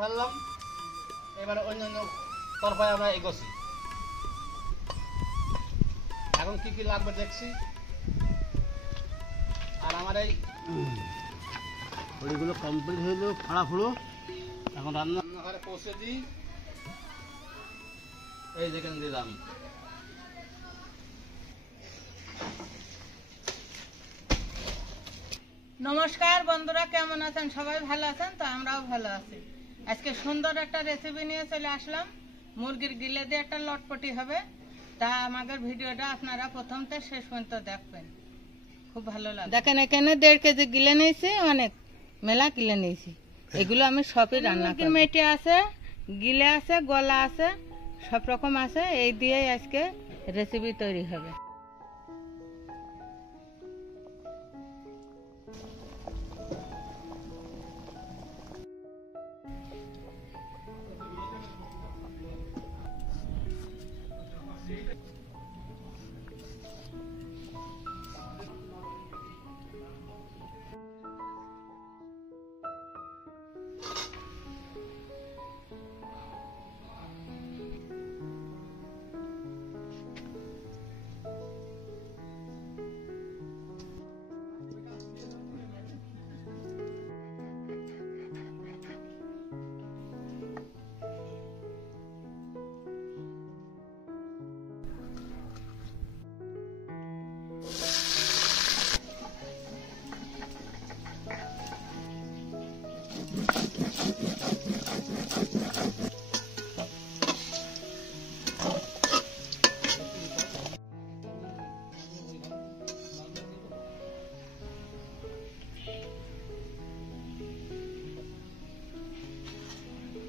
ফেললাম। এবারে অন্যান্য তরফায় আমরা এগোছি। এখন কি কি লাগবে দেখছি। আর আমার এই খড়িগুলো কমপ্লিট হইলো, ফাড়াফুড়ো। এখন রান্নাঘরে পৌঁছে দিই। এই যেখানে দিলাম। নমস্কার বন্ধুরা, কেমন আছেন? সবাই ভালো আছেন তো? আমরাও ভালো আছি। আজকে সুন্দর একটা রেসিপি নিয়ে চলে আসলাম। মুরগির গিলে দিয়ে একটা লটপটি হবে। তা আমাদের ভিডিওটা আপনারা প্রথম থেকে শেষ পর্যন্ত দেখবেন, খুব ভালো লাগবে। দেখেন এখানে 1.5 কেজি গিলে নিয়েছি, অনেক মেলা গিলে নিয়েছি। এগুলো আমি সবই রান্না করি। মেটে আছে, গিলে আছে, গলা আছে, সব রকম আছে। এই দিয়েই আজকে রেসিপি তৈরি হবে।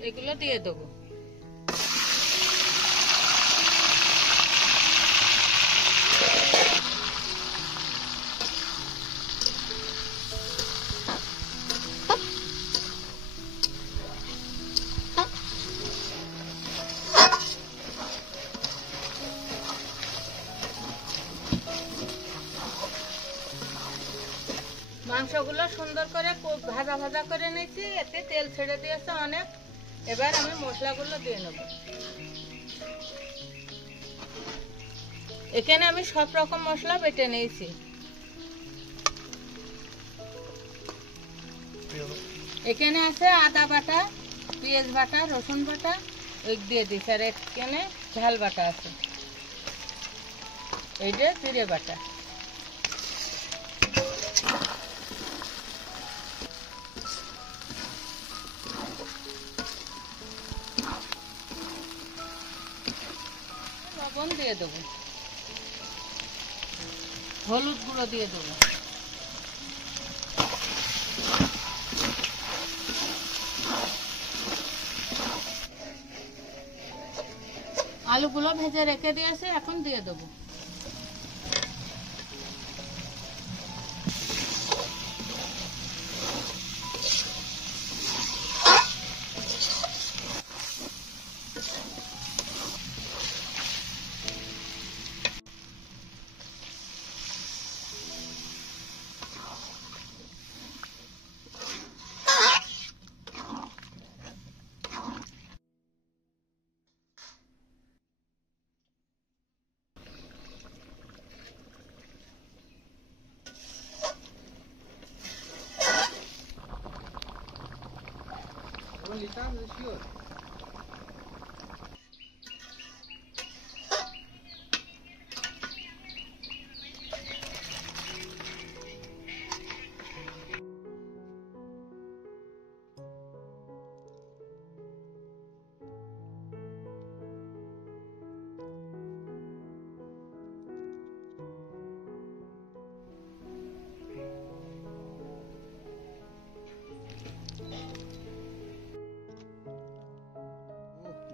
এগুলো দিয়ে দেবো। মাংসগুলো সুন্দর করে ভাজা ভাজা করে নিয়েছি, এতে তেল ছেড়ে দিয়েছে অনেক। এবার আমি মশলাগুলো দিয়ে নেব। এখানে আমি সব রকম মশলা বেটে নিয়েছি। এখানে আছে আদা বাটা, পেঁয়াজ বাটা, রসুন বাটা, ওই দিয়ে দিচ্ছি। আর এখানে ঝাল বাটা আছে, এইটা জিরে বাটা। লবণ দিয়ে দেবো, হলুদ গুঁড়ো দিয়ে দেবো। আলুগুলো ভেজে রেখে দিয়েছে, এখন দিয়ে দেবো।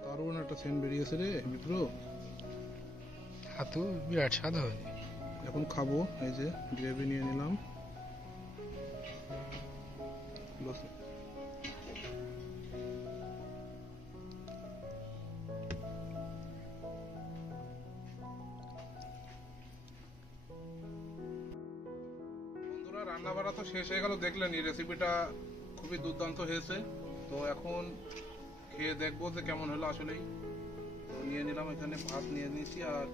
দারুণ একটা সেন্ট বেরিয়েছে রে মিত্র। তো বিরাট স্বাদ হয়। এখন খাবো। এই যে গ্রেভি নিয়ে নিলাম। বন্ধুরা, রান্না বাড়া তো শেষ হয়ে গেল। দেখলেন এই রেসিপিটা খুবই দুর্দান্ত হয়েছে। তো এখন খেয়ে দেখবো যে কেমন হলো আসলেই। তো নিয়ে নিলাম, এখানে ভাত নিয়ে নিয়েছি আর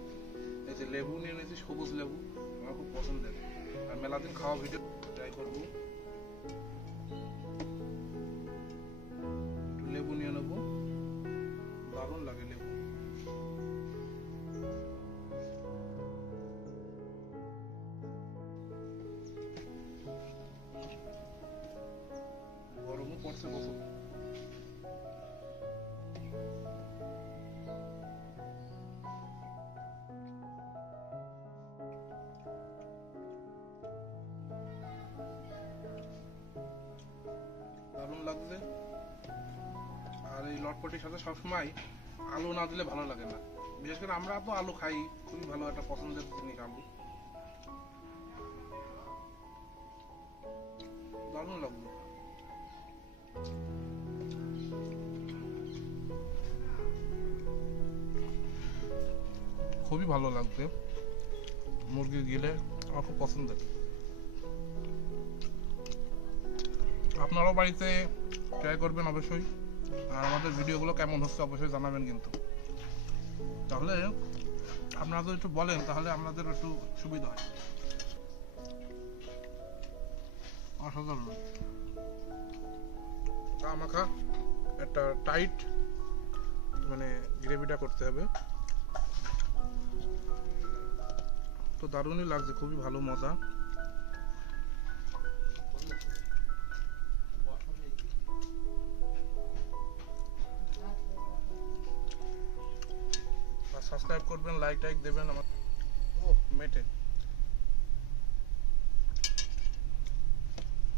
এই যে লেবু নিয়ে নিয়েছি, সবুজ লেবু আমার খুব পছন্দের। আর মেলাদিন খাওয়া ভিডিও ট্রাই করবো। একটু লেবু নিয়ে নেবো, দারুণ লাগে লেবু। গরমও পড়ছে প্রচুর। দারুণ লাগছে। আর এই লটপটির সাথে সবসময় আলু না দিলে ভালো লাগে না, বিশেষ করে আমরা তো আলু খাই, খুবই ভালো একটা পছন্দের জিনিস আলু। দারুণ লাগলো। খুবই ভালো লাগছে, মুরগির গিলে আমার খুব পছন্দের। আপনারাও বাড়িতে ট্রাই করবেন অবশ্যই, আর আমাদের ভিডিওগুলো কেমন হচ্ছে অবশ্যই জানাবেন কিন্তু। তাহলে আপনারা যদি একটু বলেন তাহলে আমাদের একটু সুবিধা হয়। অসাধারণ মাখা একটা টাইট মানে গ্রেভিটা করতে হবে। তো দারুণই লাগছে, খুবই ভালো মজা। সাবস্ক্রাইব করবেন, লাইক টাইক দেবেন আমার। ও মেটে